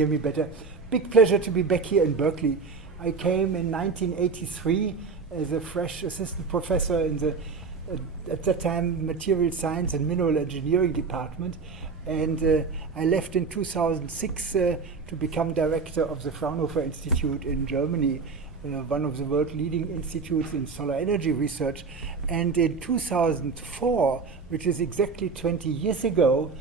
hear me better. Big pleasure to be back here in Berkeley. I came in 1983 as a fresh assistant professor in the, at that time, material science and mineral engineering department. And I left in 2006 to become director of the Fraunhofer Institute in Germany, one of the world leading institutes in solar energy research. And in 2004, which is exactly 20 years ago,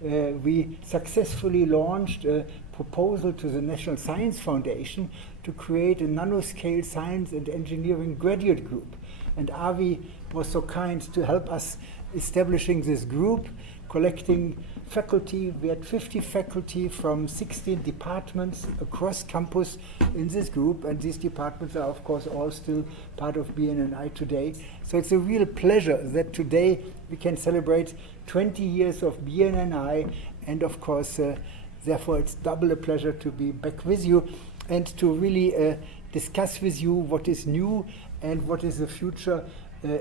we successfully launched a proposal to the National Science Foundation to create a nanoscale science and engineering graduate group. And Avi was so kind to help us establishing this group, collecting faculty. We had 50 faculty from 16 departments across campus in this group, and these departments are of course all still part of BNNI today. So it's a real pleasure that today we can celebrate 20 years of BNNI, and of course therefore it's double a pleasure to be back with you and to really discuss with you what is new and what is the future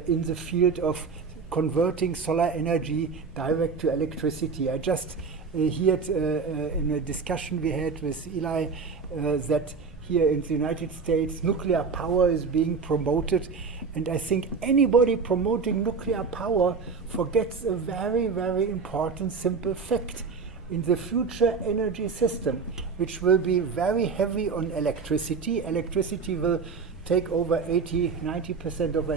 in the field of converting solar energy direct to electricity. I just heard in a discussion we had with Eli that here in the United States nuclear power is being promoted, and I think anybody promoting nuclear power forgets a very, very important simple fact. In the future energy system, which will be very heavy on electricity, electricity will take over 80–90% of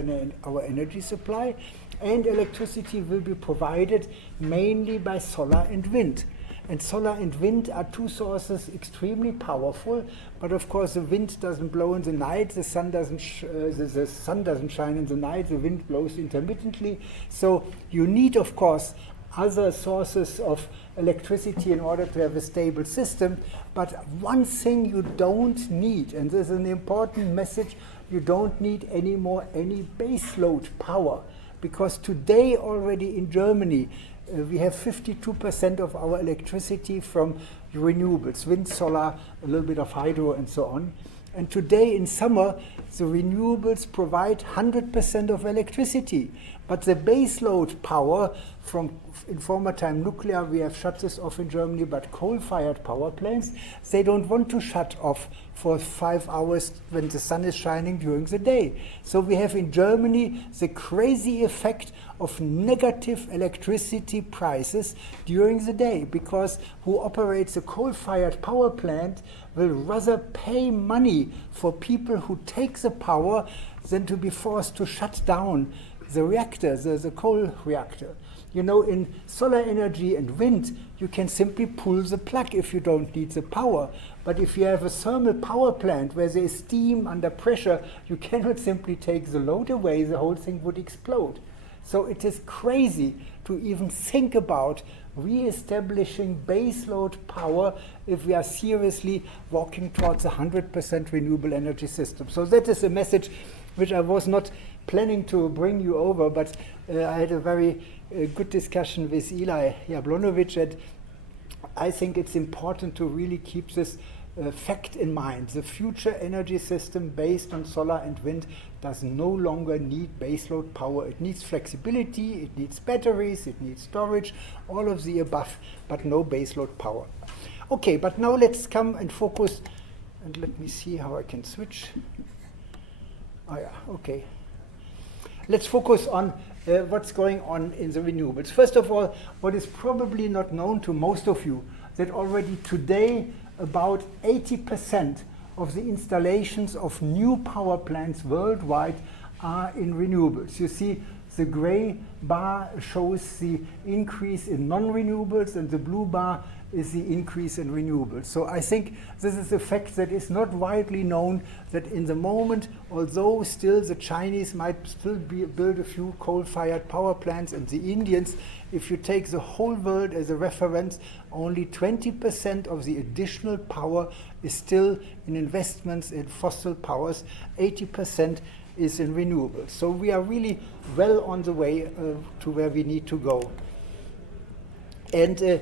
our energy supply, and electricity will be provided mainly by solar and wind. And solar and wind are two sources extremely powerful, but of course the wind doesn't blow in the night, the sun doesn't shine in the night, the wind blows intermittently. So you need, of course, other sources of electricity in order to have a stable system. But one thing you don't need, and this is an important message, you don't need anymore any baseload power. Because today already in Germany, we have 52% of our electricity from renewables, wind, solar, a little bit of hydro and so on. And today in summer, the renewables provide 100% of electricity. But the baseload power from, in former time nuclear, we have shut this off in Germany, but coal-fired power plants, they don't want to shut off for 5 hours when the sun is shining during the day. So we have in Germany the crazy effect of negative electricity prices during the day, because who operates a coal-fired power plant will rather pay money for people who take the power than to be forced to shut down the reactor, the coal reactor. You know, in solar energy and wind, you can simply pull the plug if you don't need the power. But if you have a thermal power plant where there is steam under pressure, you cannot simply take the load away, the whole thing would explode. So it is crazy to even think about re-establishing baseload power if we are seriously walking towards a 100% renewable energy system. So that is a message which I was not planning to bring you over, but I had a very good discussion with Eli Jablonovic, and I think it's important to really keep this fact in mind. The future energy system based on solar and wind does no longer need baseload power. It needs flexibility, it needs batteries, it needs storage, all of the above, but no baseload power. Okay, but now let's come and focus, and let me see how I can switch. Oh yeah, okay. Let's focus on what's going on in the renewables. First of all, what is probably not known to most of you, that already today about 80% of the installations of new power plants worldwide are in renewables. You see, the gray bar shows the increase in non-renewables, and the blue bar is the increase in renewables. So I think this is a fact that is not widely known, that in the moment, although still the Chinese might still build a few coal-fired power plants, and the Indians, if you take the whole world as a reference, only 20% of the additional power is still in investments in fossil powers, 80% is in renewables. So we are really well on the way to where we need to go. And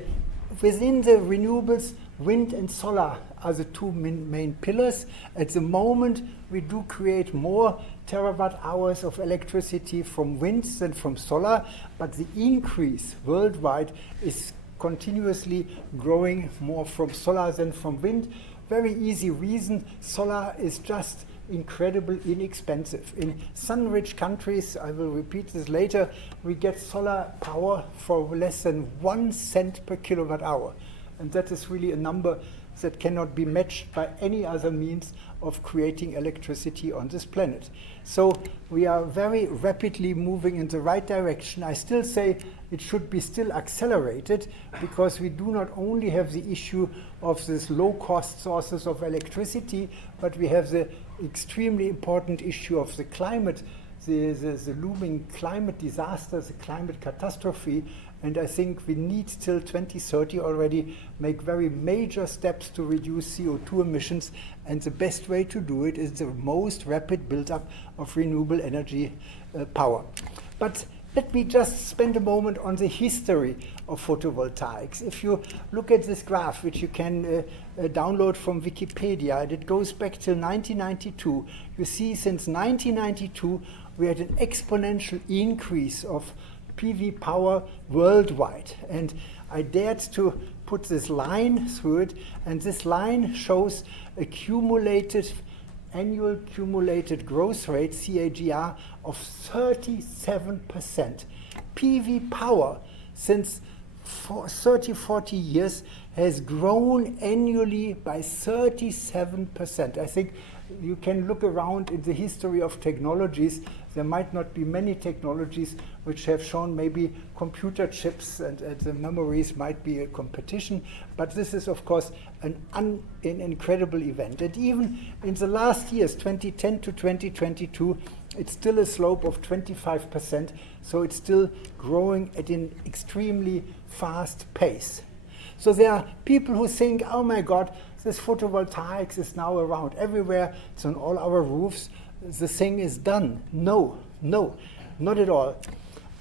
within the renewables, wind and solar are the two main pillars. At the moment, we do create more terawatt hours of electricity from wind than from solar, but the increase worldwide is continuously growing more from solar than from wind. Very easy reason, solar is just incredibly inexpensive. In sun-rich countries, I will repeat this later, we get solar power for less than 1 cent per kilowatt hour. And that is really a number that cannot be matched by any other means of creating electricity on this planet. So we are very rapidly moving in the right direction. I still say it should be still accelerated, because we do not only have the issue of these low-cost sources of electricity, but we have the extremely important issue of the climate, the looming climate disaster, the climate catastrophe. And I think we need till 2030 already make very major steps to reduce CO2 emissions. And the best way to do it is the most rapid build-up of renewable energy power. But let me just spend a moment on the history of photovoltaics. If you look at this graph, which you can download from Wikipedia, and it goes back till 1992, you see since 1992 we had an exponential increase of PV power worldwide. And I dared to put this line through it, and this line shows a annual cumulated growth rate, CAGR, of 37%. PV power since 30-40 years has grown annually by 37%. I think you can look around in the history of technologies. There might not be many technologies which have shown, maybe computer chips and the memories might be a competition, but this is of course an incredible event. And even in the last years, 2010 to 2022, it's still a slope of 25%, so it's still growing at an extremely fast pace. So there are people who think, oh my God, this photovoltaics is now around everywhere, it's on all our roofs, the thing is done. No, not at all.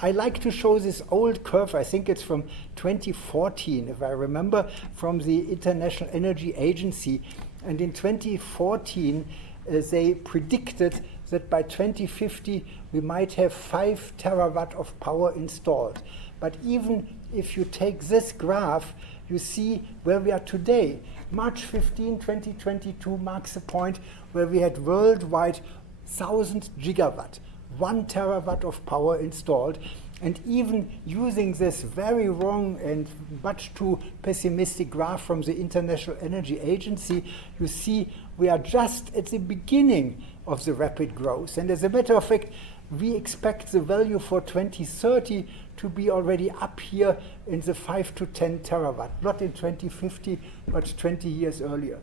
I like to show this old curve, I think it's from 2014, if I remember, from the International Energy Agency. And in 2014, they predicted that by 2050 we might have 5 terawatt of power installed. But even if you take this graph, you see where we are today. March 15, 2022 marks a point where we had worldwide 1,000 gigawatt, 1 terawatt of power installed. And even using this very wrong and much too pessimistic graph from the International Energy Agency, you see we are just at the beginning of the rapid growth. And as a matter of fact, we expect the value for 2030 to be already up here in the 5 to 10 terawatt, not in 2050, but 20 years earlier.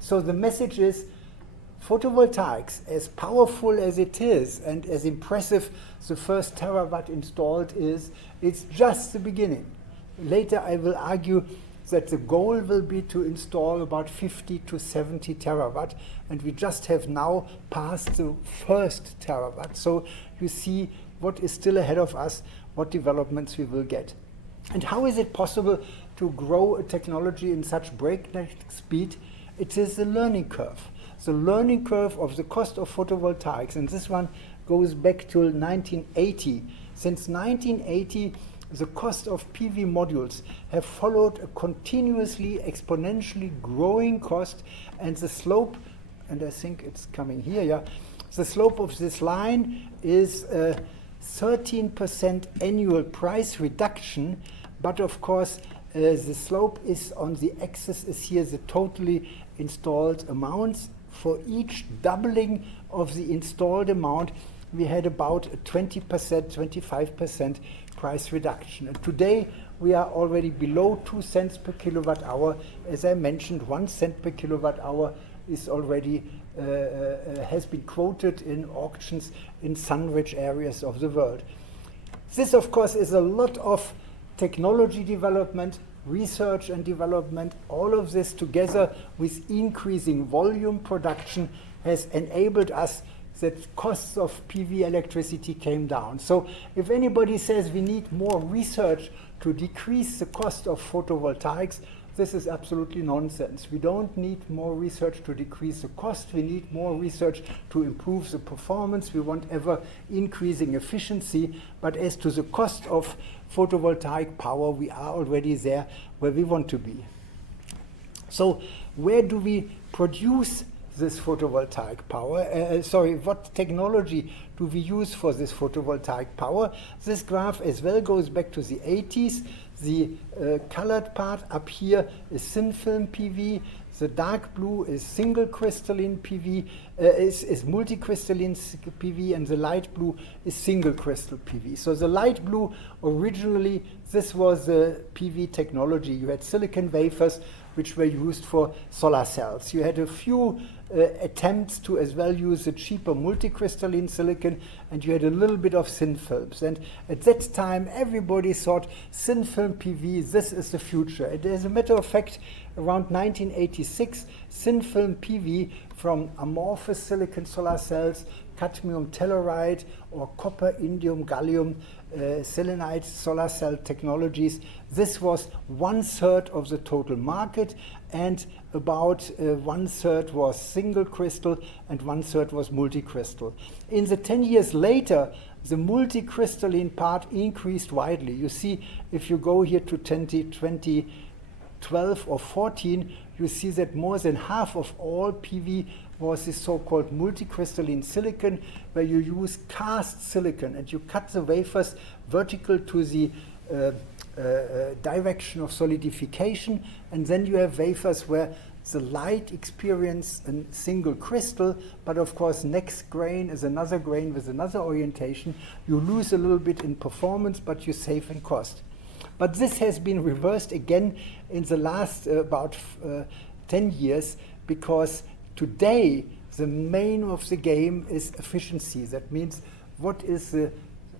So the message is, photovoltaics, as powerful as it is and as impressive the first terawatt installed is, it's just the beginning. Later I will argue that the goal will be to install about 50 to 70 terawatt, and we just have now passed the first terawatt. So you see what is still ahead of us, what developments we will get. And how is it possible to grow a technology in such breakneck speed? It is the learning curve. The learning curve of the cost of photovoltaics, and this one goes back to 1980. Since 1980, the cost of PV modules have followed a continuously exponentially growing cost, and the slope, and I think it's coming here, yeah, the slope of this line is 13% annual price reduction, but of course the slope is on the axis is here the totally installed amounts. For each doubling of the installed amount, we had about a 20%, 25% price reduction. And today we are already below 2 cents per kilowatt hour. As I mentioned, 1 cent per kilowatt hour is already has been quoted in auctions in sun-rich areas of the world. This, of course, is a lot of technology development, research and development. All of this together with increasing volume production has enabled us that costs of PV electricity came down. So if anybody says we need more research to decrease the cost of photovoltaics, this is absolutely nonsense. We don't need more research to decrease the cost. We need more research to improve the performance. We want ever increasing efficiency. But as to the cost of photovoltaic power, we are already there where we want to be. So where do we produce this photovoltaic power? What technology do we use for this photovoltaic power? This graph as well goes back to the 80s. The colored part up here is thin film PV. The dark blue is single crystalline PV, is multicrystalline PV, and the light blue is single crystal PV. So the light blue, originally, this was the PV technology. You had silicon wafers which were used for solar cells. You had a few attempts to as well use the cheaper multicrystalline silicon, and you had a little bit of thin films. And at that time, everybody thought thin film PV, this is the future. And as a matter of fact, around 1986, thin film PV from amorphous silicon solar cells, cadmium telluride, or copper, indium, gallium, selenide solar cell technologies, this was 1/3 of the total market, and about 1/3 was single crystal and 1/3 was multicrystal. In the 10 years later, the multicrystalline part increased widely. You see, if you go here to 2012 or 14, you see that more than half of all PV was this so-called multicrystalline silicon, where you use cast silicon and you cut the wafers vertical to the direction of solidification, and then you have wafers where the light experience a single crystal, but of course next grain is another grain with another orientation. You lose a little bit in performance, but you save in cost. But this has been reversed again in the last about 10 years, because today the main of the game is efficiency. That means what is the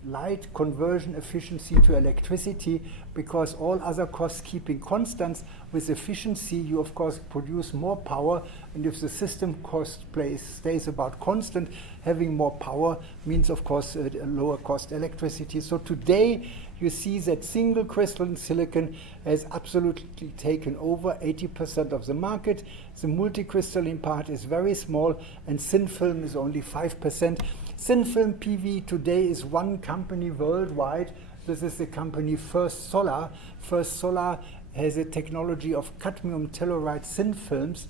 light conversion efficiency to electricity, because all other costs keeping constant. With efficiency, you of course produce more power, and if the system cost stays about constant, having more power means of course a lower cost electricity. So today you see that single crystalline silicon has absolutely taken over 80% of the market. The multicrystalline part is very small, and thin film is only 5%. Thin film PV today is one company worldwide. This is the company First Solar. First Solar has a technology of cadmium telluride thin films,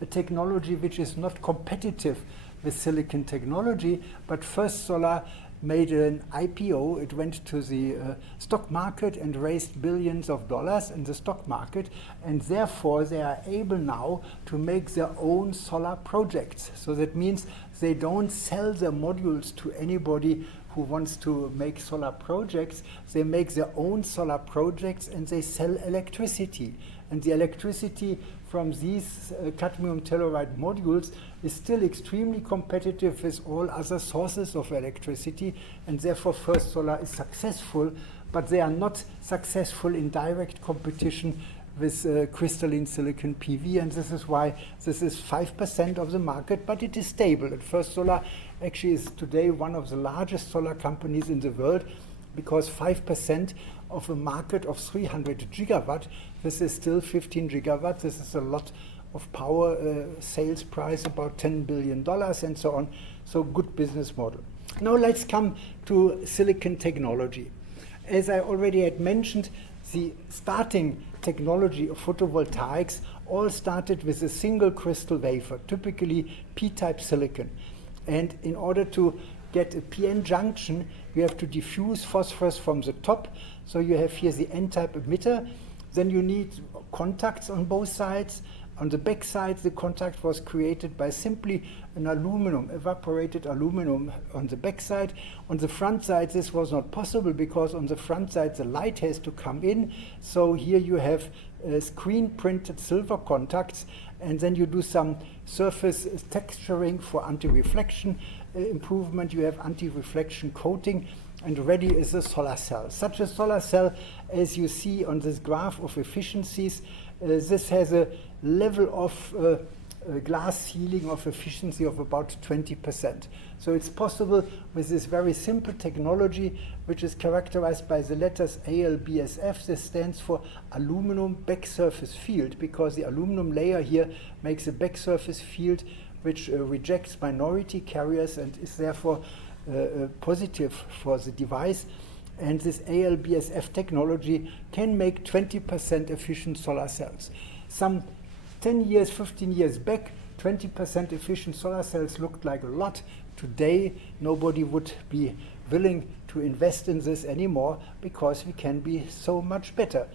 a technology which is not competitive with silicon technology, but First Solar made an IPO. It went to the stock market and raised billions of dollars in the stock market, and therefore they are able now to make their own solar projects. So that means they don't sell their modules to anybody who wants to make solar projects. They make their own solar projects and they sell electricity. And the electricity from these cadmium telluride modules is still extremely competitive with all other sources of electricity, and therefore First Solar is successful, but they are not successful in direct competition with crystalline silicon PV, and this is why this is 5% of the market, but it is stable. And First Solar actually is today one of the largest solar companies in the world, because 5% of a market of 300 gigawatt, this is still 15 gigawatt, this is a lot of power, sales price about $10 billion and so on, so good business model. Now let's come to silicon technology. As I already had mentioned, the starting technology of photovoltaics all started with a single crystal wafer, typically P-type silicon. And in order to get a PN junction, you have to diffuse phosphorus from the top. So you have here the N-type emitter. Then you need contacts on both sides. On the back side, the contact was created by simply an aluminum, evaporated aluminum on the back side. On the front side, this was not possible, because on the front side, the light has to come in. So here you have screen-printed silver contacts, and then you do some surface texturing for anti-reflection improvement. You have anti-reflection coating, and ready is a solar cell. Such a solar cell, as you see on this graph of efficiencies, this has a level of glass ceiling of efficiency of about 20%. So it's possible with this very simple technology, which is characterized by the letters ALBSF. This stands for aluminum back surface field, because the aluminum layer here makes a back surface field which rejects minority carriers and is therefore positive for the device. And this ALBSF technology can make 20% efficient solar cells. Some 10 years, 15 years back, 20% efficient solar cells looked like a lot. Today, nobody would be willing to invest in this anymore because we can be so much better.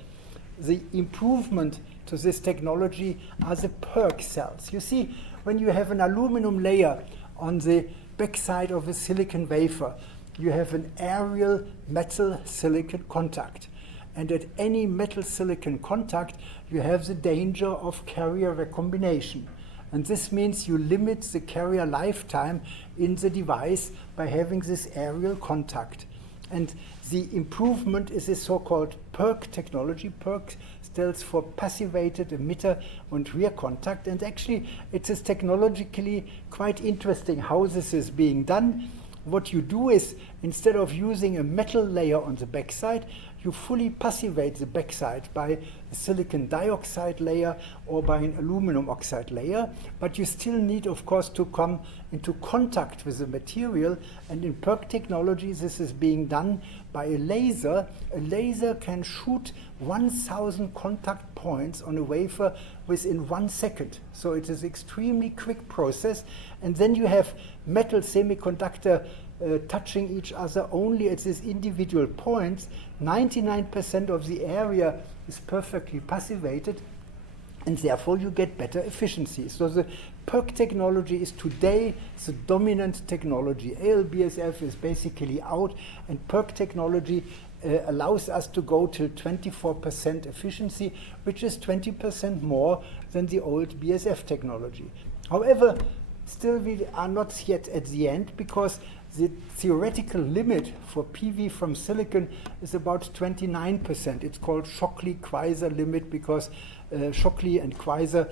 The improvement to this technology are the PERC cells. You see, when you have an aluminum layer on the backside of a silicon wafer, you have an aerial metal silicon contact. And at any metal silicon contact, you have the danger of carrier recombination. And this means you limit the carrier lifetime in the device by having this aerial contact. And the improvement is this so-called PERC technology. PERC stands for passivated emitter and rear contact. And actually, it is technologically quite interesting how this is being done. What you do is, instead of using a metal layer on the backside, you fully passivate the backside by a silicon dioxide layer or by an aluminum oxide layer. But you still need, of course, to come into contact with the material. And in PERC technology, this is being done by a laser. A laser can shoot 1,000 contact points on a wafer within 1 second. So it is an extremely quick process. And then you have metal semiconductor touching each other only at these individual points. 99% of the area is perfectly passivated, and therefore you get better efficiency. So the PERC technology is today the dominant technology. ALBSF is basically out, and PERC technology allows us to go to 24% efficiency, which is 20% more than the old BSF technology. However, still we are not yet at the end, because the theoretical limit for PV from silicon is about 29%. It's called Shockley-Queisser limit, because Shockley and Queisser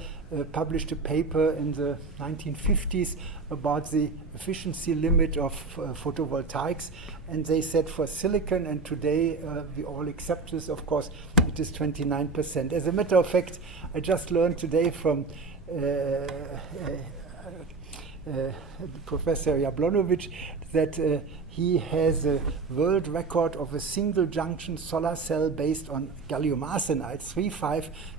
published a paper in the 1950s about the efficiency limit of photovoltaics. And they said for silicon, and today we all accept this, of course, it is 29%. As a matter of fact, I just learned today from Professor Jablonowicz that he has a world record of a single junction solar cell based on gallium arsenide,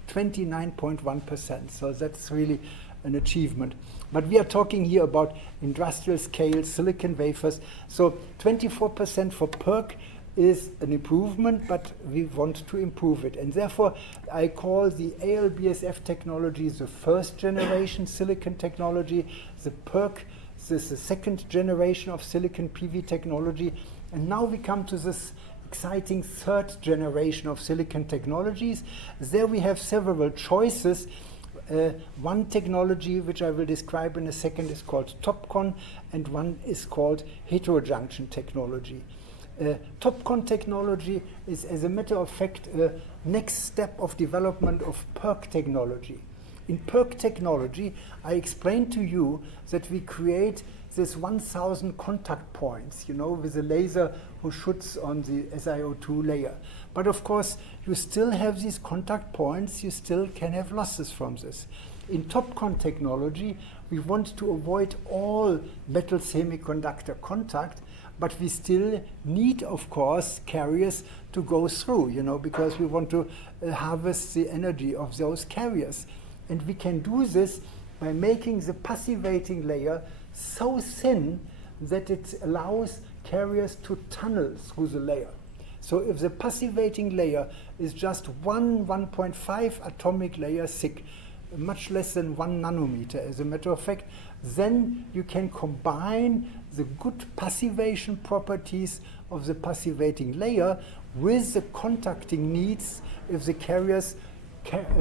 29.1%. So that's really an achievement. But we are talking here about industrial scale silicon wafers. So 24% for PERC is an improvement, but we want to improve it. And therefore, I call the ALBSF technology the first generation silicon technology. The PERC is the second generation of silicon PV technology. And now we come to this exciting third generation of silicon technologies. There we have several choices. One technology, which I will describe in a second, is called TOPCon, and one is called heterojunction technology. TOPCon technology is, as a matter of fact, a next step of development of PERC technology. In PERC technology, I explained to you that we create this 1,000 contact points, with a laser who shoots on the SiO2 layer. But of course, you still have these contact points, you still can have losses from this. In TOPCon technology, we want to avoid all metal semiconductor contact, but we still need, of course, carriers to go through, because we want to harvest the energy of those carriers. And we can do this by making the passivating layer so thin that it allows carriers to tunnel through the layer. So if the passivating layer is just 1.5 atomic layer thick, much less than 1 nanometer, as a matter of fact, then you can combine the good passivation properties of the passivating layer with the contacting needs if the carriers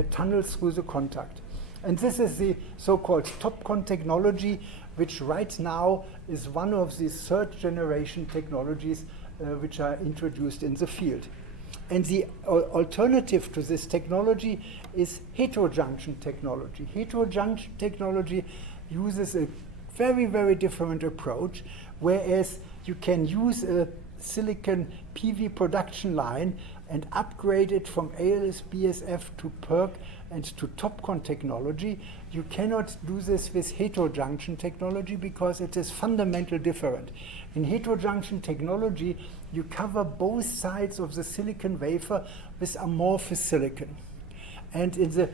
tunnel through the contact. And this is the so-called TOPCon technology, which right now is one of the third generation technologies which are introduced in the field. And the alternative to this technology is heterojunction technology. Heterojunction technology uses a very, very different approach, whereas you can use a silicon PV production line and upgrade it from ALS-BSF to PERC and to TOPCon technology. You cannot do this with heterojunction technology because it is fundamentally different. In heterojunction technology, you cover both sides of the silicon wafer with amorphous silicon. And in the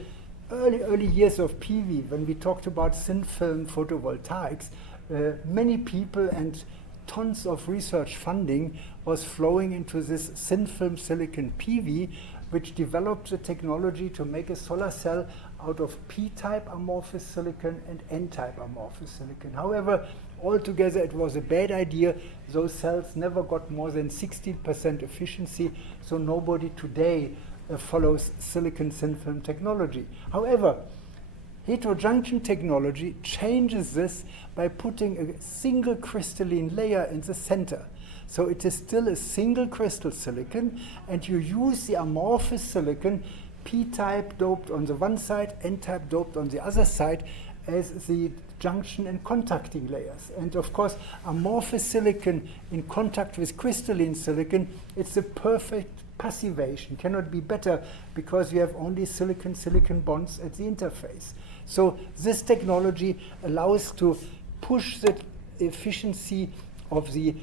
early years of PV, when we talked about thin film photovoltaics, many people and tons of research funding was flowing into this thin film silicon PV, which developed the technology to make a solar cell out of P-type amorphous silicon and N-type amorphous silicon. However, altogether it was a bad idea. Those cells never got more than 16% efficiency, so nobody today follows silicon thin film technology. However, heterojunction technology changes this by putting a single crystalline layer in the center. So it is still a single crystal silicon, and you use the amorphous silicon, P-type doped on the one side, N-type doped on the other side, as the junction and contacting layers. And of course, amorphous silicon in contact with crystalline silicon, it's a perfect passivation, cannot be better, because you have only silicon-silicon bonds at the interface. So this technology allows to push the efficiency of the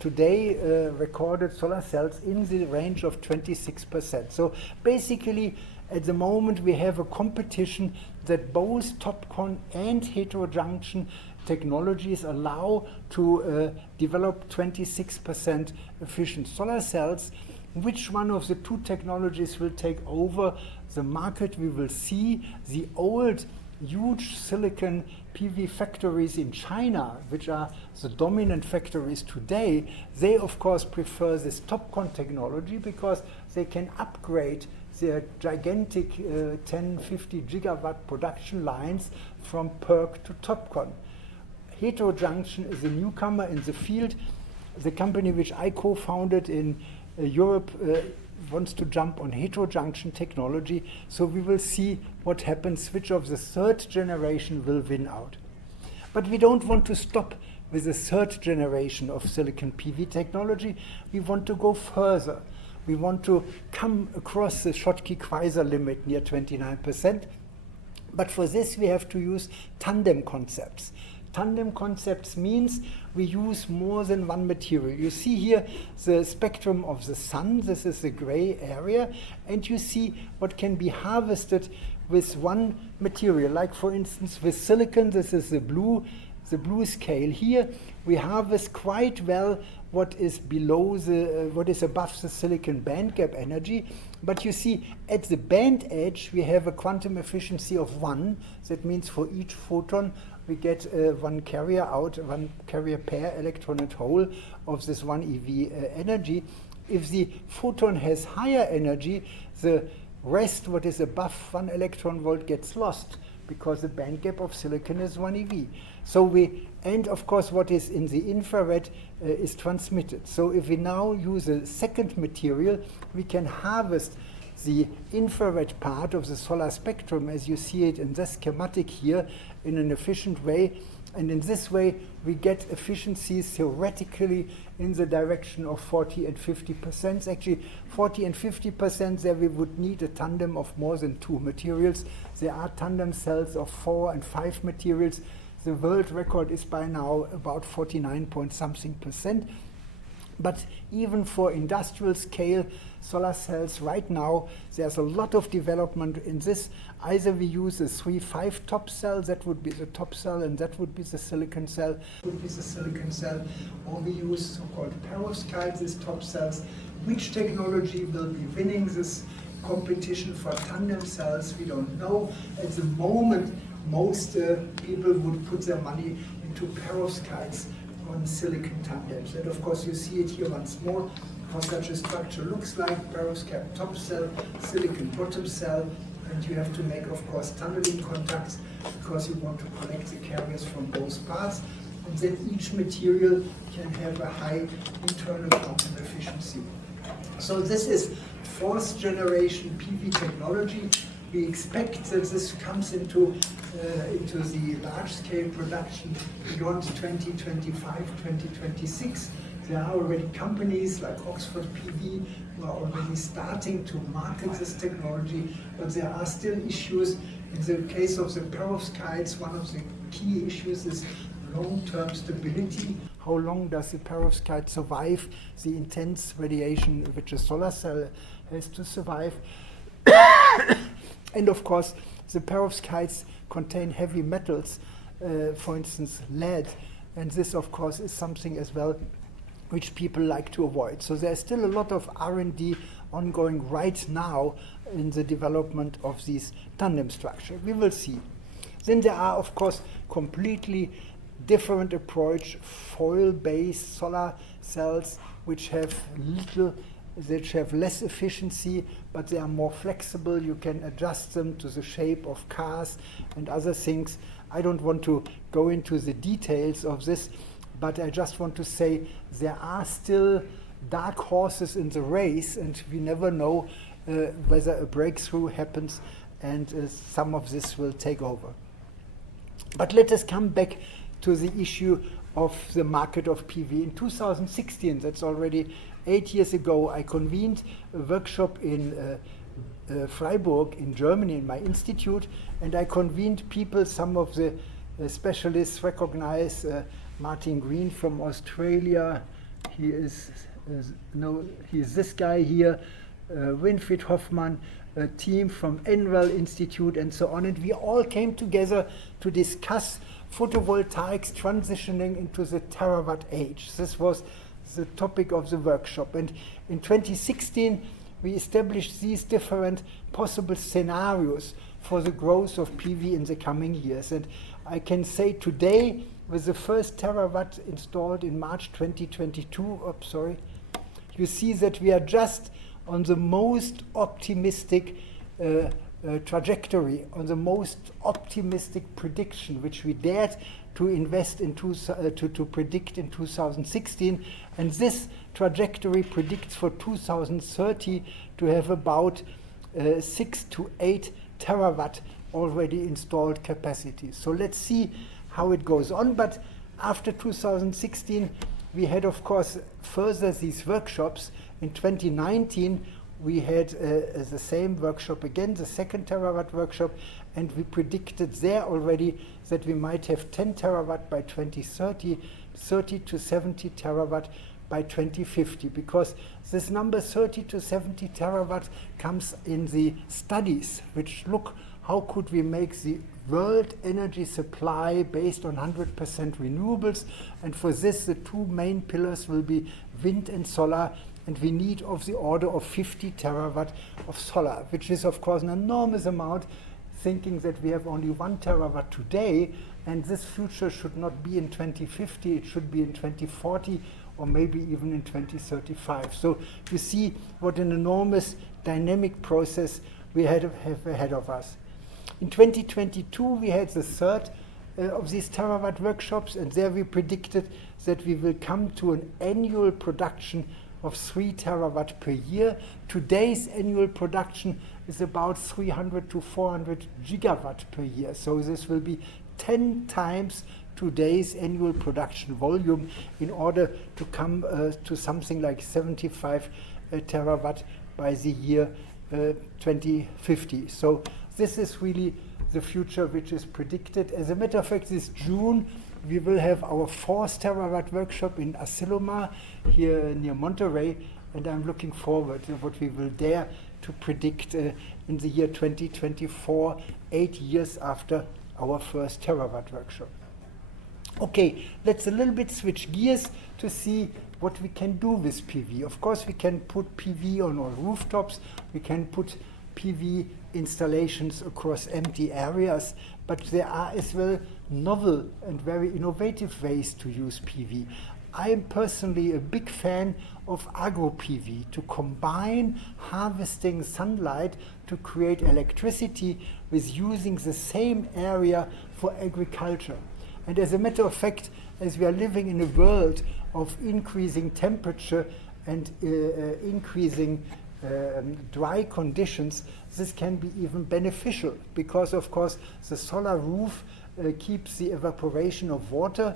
today recorded solar cells in the range of 26%. So basically, at the moment, we have a competition that both TOPCon and heterojunction technologies allow to develop 26% efficient solar cells. Which one of the two technologies will take over the market? We will see. The old huge silicon PV factories in China, which are the dominant factories today, they of course prefer this TOPCon technology because they can upgrade their gigantic 10-50 gigawatt production lines from PERC to TOPCon. Heterojunction is a newcomer in the field. The company which I co-founded in Europe wants to jump on heterojunction technology, so we will see what happens, which of the third generation will win out. But we don't want to stop with the third generation of silicon PV technology. We want to go further. We want to come across the Schottky-Queisser limit near 29%. But for this, we have to use tandem concepts. Tandem concepts means we use more than one material. You see here the spectrum of the sun. This is the gray area. And you see what can be harvested with one material. Like, for instance, with silicon, this is the blue scale. Here we harvest quite well what is below what is above the silicon band gap energy. But you see, at the band edge, we have a quantum efficiency of 1. That means for each photon, we get one carrier out, one carrier pair, electron and hole, of this 1 eV energy. If the photon has higher energy, the rest, what is above 1 electron volt, gets lost, because the band gap of silicon is 1 eV. So and of course what is in the infrared is transmitted. So if we now use a second material, we can harvest the infrared part of the solar spectrum, as you see it in this schematic here, in an efficient way. And in this way, we get efficiencies theoretically in the direction of 40 and 50%. Actually, 40 and 50%, there we would need a tandem of more than 2 materials. There are tandem cells of 4 and 5 materials. The world record is by now about 49 point something percent. But even for industrial scale solar cells right now, there's a lot of development in this. Either we use a 3-5 top cell, that would be the top cell, and that would be the silicon cell, or we use so-called perovskites, these top cells. Which technology will be winning this competition for tandem cells, we don't know. At the moment, most people would put their money into perovskites on silicon tandems. And of course, you see it here once more, how such a structure looks like: perovskite top cell, silicon bottom cell, and you have to make, of course, tunneling contacts, because you want to connect the carriers from both parts. And then each material can have a high internal quantum efficiency. So this is fourth generation PV technology. We expect that this comes into the large-scale production beyond 2025, 2026. There are already companies like Oxford PV who are already starting to market this technology, but there are still issues. In the case of the perovskites, one of the key issues is long-term stability. How long does the perovskite survive the intense radiation which a solar cell has to survive? And of course, the perovskites contain heavy metals, for instance, lead, and this of course is something as well which people like to avoid. So there's still a lot of R&D ongoing right now in the development of these tandem structure. We will see. Then there are of course completely different approach, foil-based solar cells which have less efficiency, but they are more flexible. You can adjust them to the shape of cars and other things. I don't want to go into the details of this, but I just want to say there are still dark horses in the race, and we never know whether a breakthrough happens and some of this will take over. But let us come back to the issue of the market of PV. In 2016, that's already 8 years ago, I convened a workshop in Freiburg in Germany in my institute, and I convened people. Some of the specialists recognize Martin Green from Australia. He is this guy here, Winfried Hoffmann, a team from Enwell Institute and so on, and we all came together to discuss photovoltaics transitioning into the terawatt age. This was the topic of the workshop, and in 2016 we established these different possible scenarios for the growth of PV in the coming years. And I can say today, with the first terawatt installed in March 2022, you see that we are just on the most optimistic trajectory, on the most optimistic prediction, which we dared to invest in to predict in 2016. And this trajectory predicts for 2030 to have about 6 to 8 terawatt already installed capacity. So let's see how it goes on. But after 2016, we had, of course, further these workshops. In 2019, we had the same workshop again, the second terawatt workshop, and we predicted there already that we might have 10 terawatt by 2030, 30 to 70 terawatt by 2050, because this number 30 to 70 terawatt comes in the studies which look how could we make the world energy supply based on 100% renewables, and for this the two main pillars will be wind and solar, and we need of the order of 50 terawatt of solar, which is of course an enormous amount, thinking that we have only 1 terawatt today, and this future should not be in 2050, it should be in 2040 or maybe even in 2035. So you see what an enormous dynamic process we have ahead of us. In 2022 we had the third of these terawatt workshops, and there we predicted that we will come to an annual production of 3 terawatt per year. Today's annual production is about 300 to 400 gigawatt per year. So this will be 10 times today's annual production volume in order to come to something like 75 terawatt by the year 2050. So this is really the future which is predicted. As a matter of fact, this June we will have our 4th terawatt workshop in Asilomar here near Monterey, and I'm looking forward to what we will dare to predict in the year 2024, 8 years after our first terawatt workshop. Okay, let's a little bit switch gears to see what we can do with PV. Of course, we can put PV on our rooftops, we can put PV installations across empty areas, but there are as well novel and very innovative ways to use PV. I am personally a big fan of agro-PV, to combine harvesting sunlight to create electricity with using the same area for agriculture. And as a matter of fact, as we are living in a world of increasing temperature and increasing dry conditions, this can be even beneficial because, of course, the solar roof keeps the evaporation of water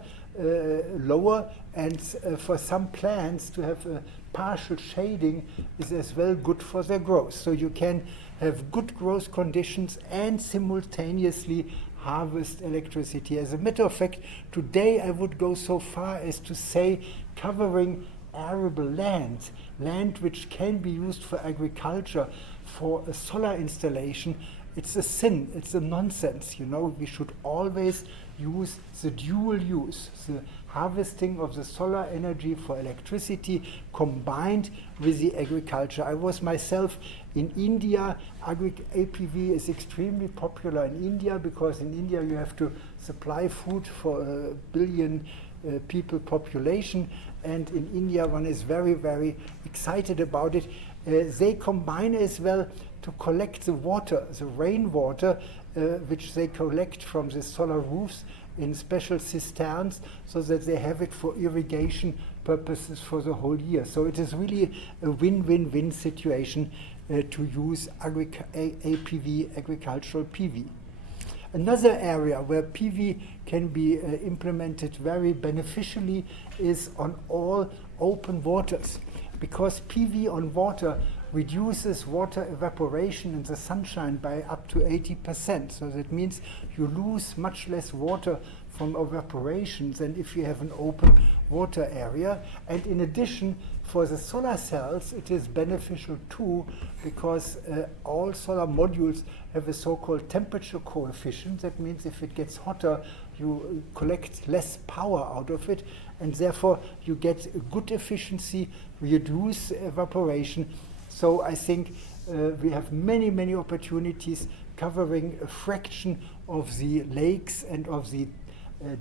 lower, and for some plants to have a partial shading is as well good for their growth. So you can have good growth conditions and simultaneously harvest electricity. As a matter of fact, today I would go so far as to say covering arable land which can be used for agriculture, for a solar installation, it's a sin, it's a nonsense. We should always use the dual use, the harvesting of the solar energy for electricity combined with the agriculture. I was myself in India. APV is extremely popular in India because in India you have to supply food for a billion people population, and in India one is very, very excited about it. They combine as well to collect the water, the rainwater, which they collect from the solar roofs in special cisterns, so that they have it for irrigation purposes for the whole year. So it is really a win-win-win situation to use APV, agricultural PV. Another area where PV can be implemented very beneficially is on all open waters, because PV on water reduces water evaporation in the sunshine by up to 80%. So that means you lose much less water from evaporation than if you have an open water area. And in addition, for the solar cells, it is beneficial too, because all solar modules have a so-called temperature coefficient. That means if it gets hotter, you collect less power out of it, and therefore you get a good efficiency, reduce evaporation. So I think we have many, many opportunities covering a fraction of the lakes and of the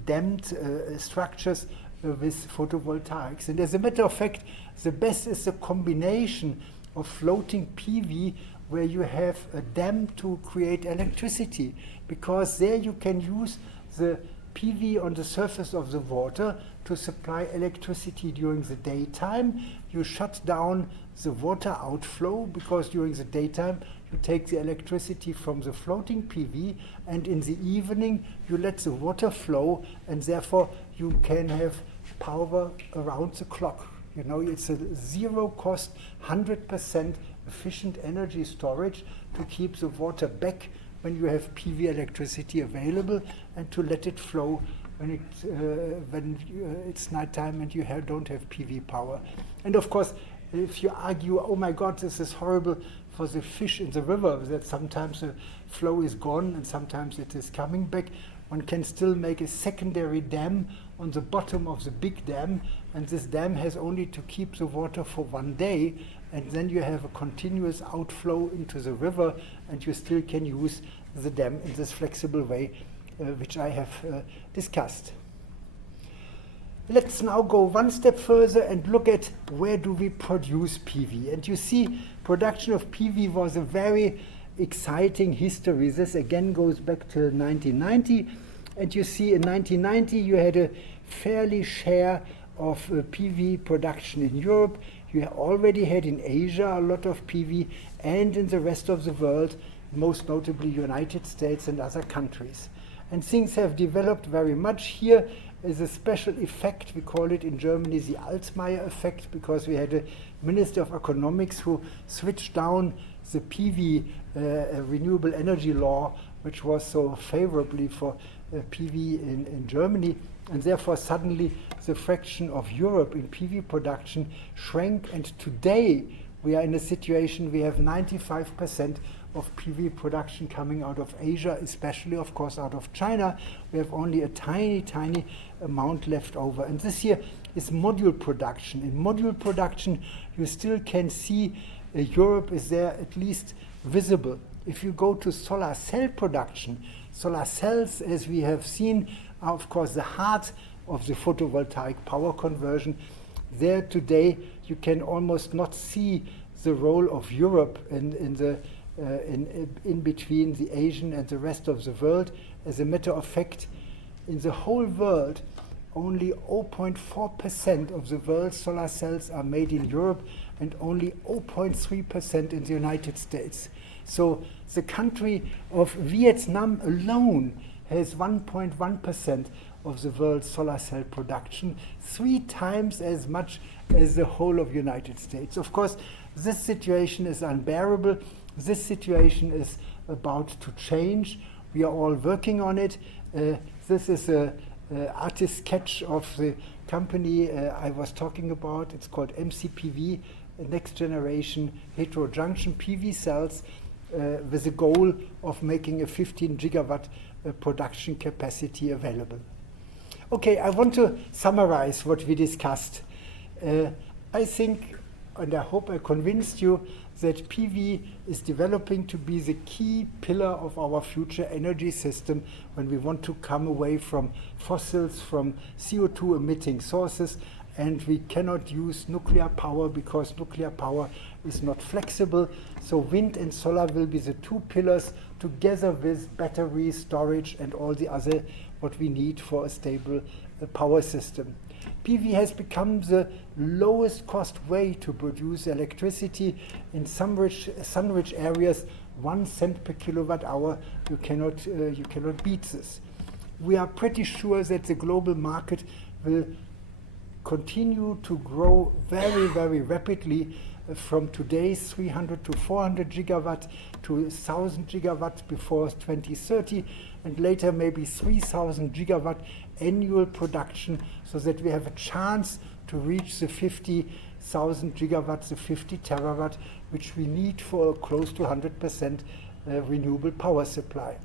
dammed structures with photovoltaics. And as a matter of fact, the best is a combination of floating PV where you have a dam to create electricity, because there you can use the PV on the surface of the water to supply electricity during the daytime. You shut down the water outflow because during the daytime you take the electricity from the floating PV, and in the evening you let the water flow, and therefore you can have power around the clock. It's a zero cost, 100% efficient energy storage to keep the water back when you have PV electricity available, and to let it flow when it's nighttime and you don't have PV power. And of course, if you argue, oh my God, this is horrible for the fish in the river, that sometimes the flow is gone and sometimes it is coming back, one can still make a secondary dam on the bottom of the big dam, and this dam has only to keep the water for one day, and then you have a continuous outflow into the river, and you still can use the dam in this flexible way, which I have discussed. Let's now go one step further and look at where do we produce PV. And you see, production of PV was a very exciting history. This again goes back to 1990. And you see in 1990 you had a fairly share of PV production in Europe. You already had in Asia a lot of PV, and in the rest of the world, most notably United States and other countries. And things have developed very much. Here is a special effect. We call it in Germany the Altmaier effect, because we had a Minister of Economics who switched down the PV renewable energy law, which was so favorably for PV in Germany, and therefore suddenly the fraction of Europe in PV production shrank, and today we are in a situation we have 95% of PV production coming out of Asia, especially of course out of China. We have only a tiny, tiny amount left over. And this here is module production. In module production you still can see Europe is there at least visible. If you go to solar cell production, solar cells, as we have seen, are of course the heart of the photovoltaic power conversion. There today you can almost not see the role of Europe in between the Asian and the rest of the world. As a matter of fact, in the whole world, only 0.4% of the world's solar cells are made in Europe and only 0.3% in the United States. So the country of Vietnam alone has 1.1% of the world's solar cell production, 3 times as much as the whole of the United States. Of course, this situation is unbearable. This situation is about to change. We are all working on it. This is an artist sketch of the company I was talking about. It's called MCPV, Next Generation Heterojunction PV cells, with the goal of making a 15 gigawatt production capacity available. Okay, I want to summarize what we discussed. I think, and I hope I convinced you, that PV is developing to be the key pillar of our future energy system when we want to come away from fossils, from CO2 emitting sources, and we cannot use nuclear power because nuclear power is not flexible. So wind and solar will be the 2 pillars together with battery storage and all the other what we need for a stable power system. PV has become the lowest cost way to produce electricity. In some sun-rich areas, 1 cent per kilowatt hour. You cannot beat this. We are pretty sure that the global market will continue to grow very, very rapidly from today's 300 to 400 gigawatt to 1,000 gigawatt before 2030, and later maybe 3,000 gigawatt annual production, so that we have a chance to reach the 50,000 gigawatts, the 50 terawatt, which we need for close to 100% renewable power supply.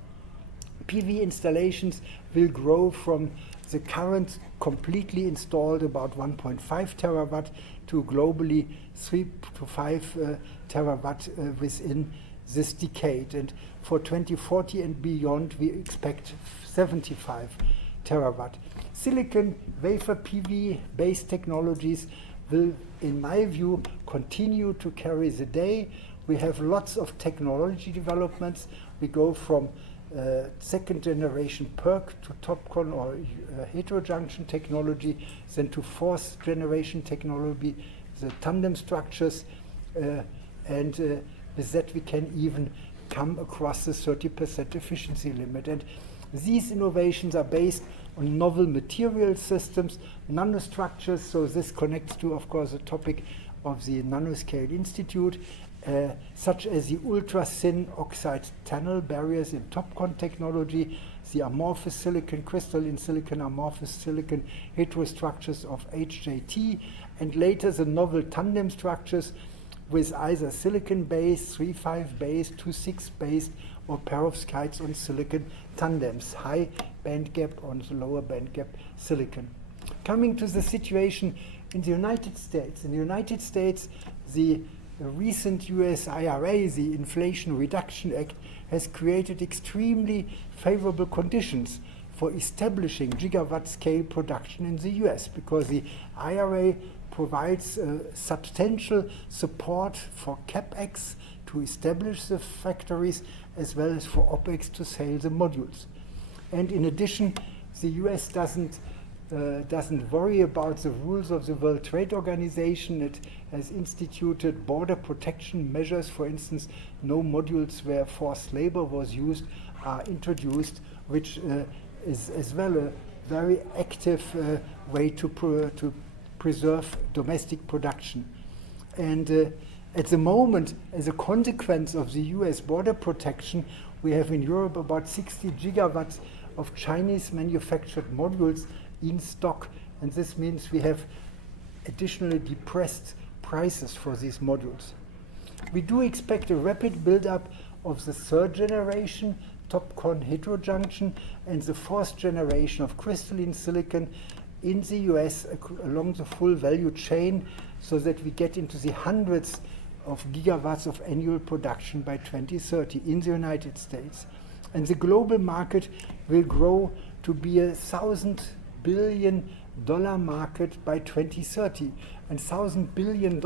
PV installations will grow from the current completely installed about 1.5 terawatt to globally 3 to 5 terawatt within this decade. And for 2040 and beyond, we expect 75 terawatt. Silicon wafer PV based technologies will, in my view, continue to carry the day. We have lots of technology developments. We go from second generation PERC to TOPCon or heterojunction technology, then to 4th generation technology, the tandem structures, and with that we can even come across the 30% efficiency limit. And these innovations are based on novel material systems, nanostructures, so this connects to, of course, the topic of the Nanoscale Institute, such as the ultra-thin oxide tunnel barriers in TOPCon technology, the amorphous silicon, crystalline silicon, amorphous silicon heterostructures of HJT, and later the novel tandem structures with either silicon-based, 3,5-based, 2,6-based, or perovskites on silicon tandems, high band gap on the lower band gap silicon. Coming to the situation in the United States. In the United States, the recent US IRA, the Inflation Reduction Act, has created extremely favorable conditions for establishing gigawatt scale production in the US, because the IRA provides substantial support for CapEx to establish the factories, as well as for OpEx to sell the modules. And in addition, the US doesn't worry about the rules of the World Trade Organization. It has instituted border protection measures. For instance, no modules where forced labor was used are introduced, which is as well a very active way to preserve domestic production. And at the moment, as a consequence of the US border protection, we have in Europe about 60 gigawatts of Chinese manufactured modules in stock, and this means we have additionally depressed prices for these modules. We do expect a rapid build-up of the 3rd generation TOPCon heterojunction and the 4th generation of crystalline silicon in the US along the full value chain, so that we get into the hundreds of gigawatts of annual production by 2030 in the United States. And the global market will grow to be a $1,000 billion market by 2030. And $1,000 billion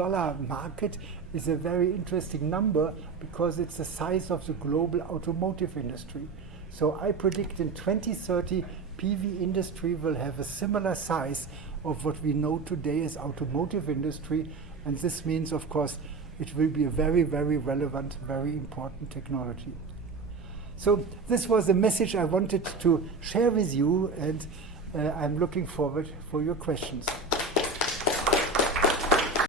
market is a very interesting number because it's the size of the global automotive industry. So I predict in 2030 PV industry will have a similar size of what we know today as automotive industry, and this means, of course, it will be a very, very relevant, very important technology. So this was the message I wanted to share with you, and I'm looking forward for your questions.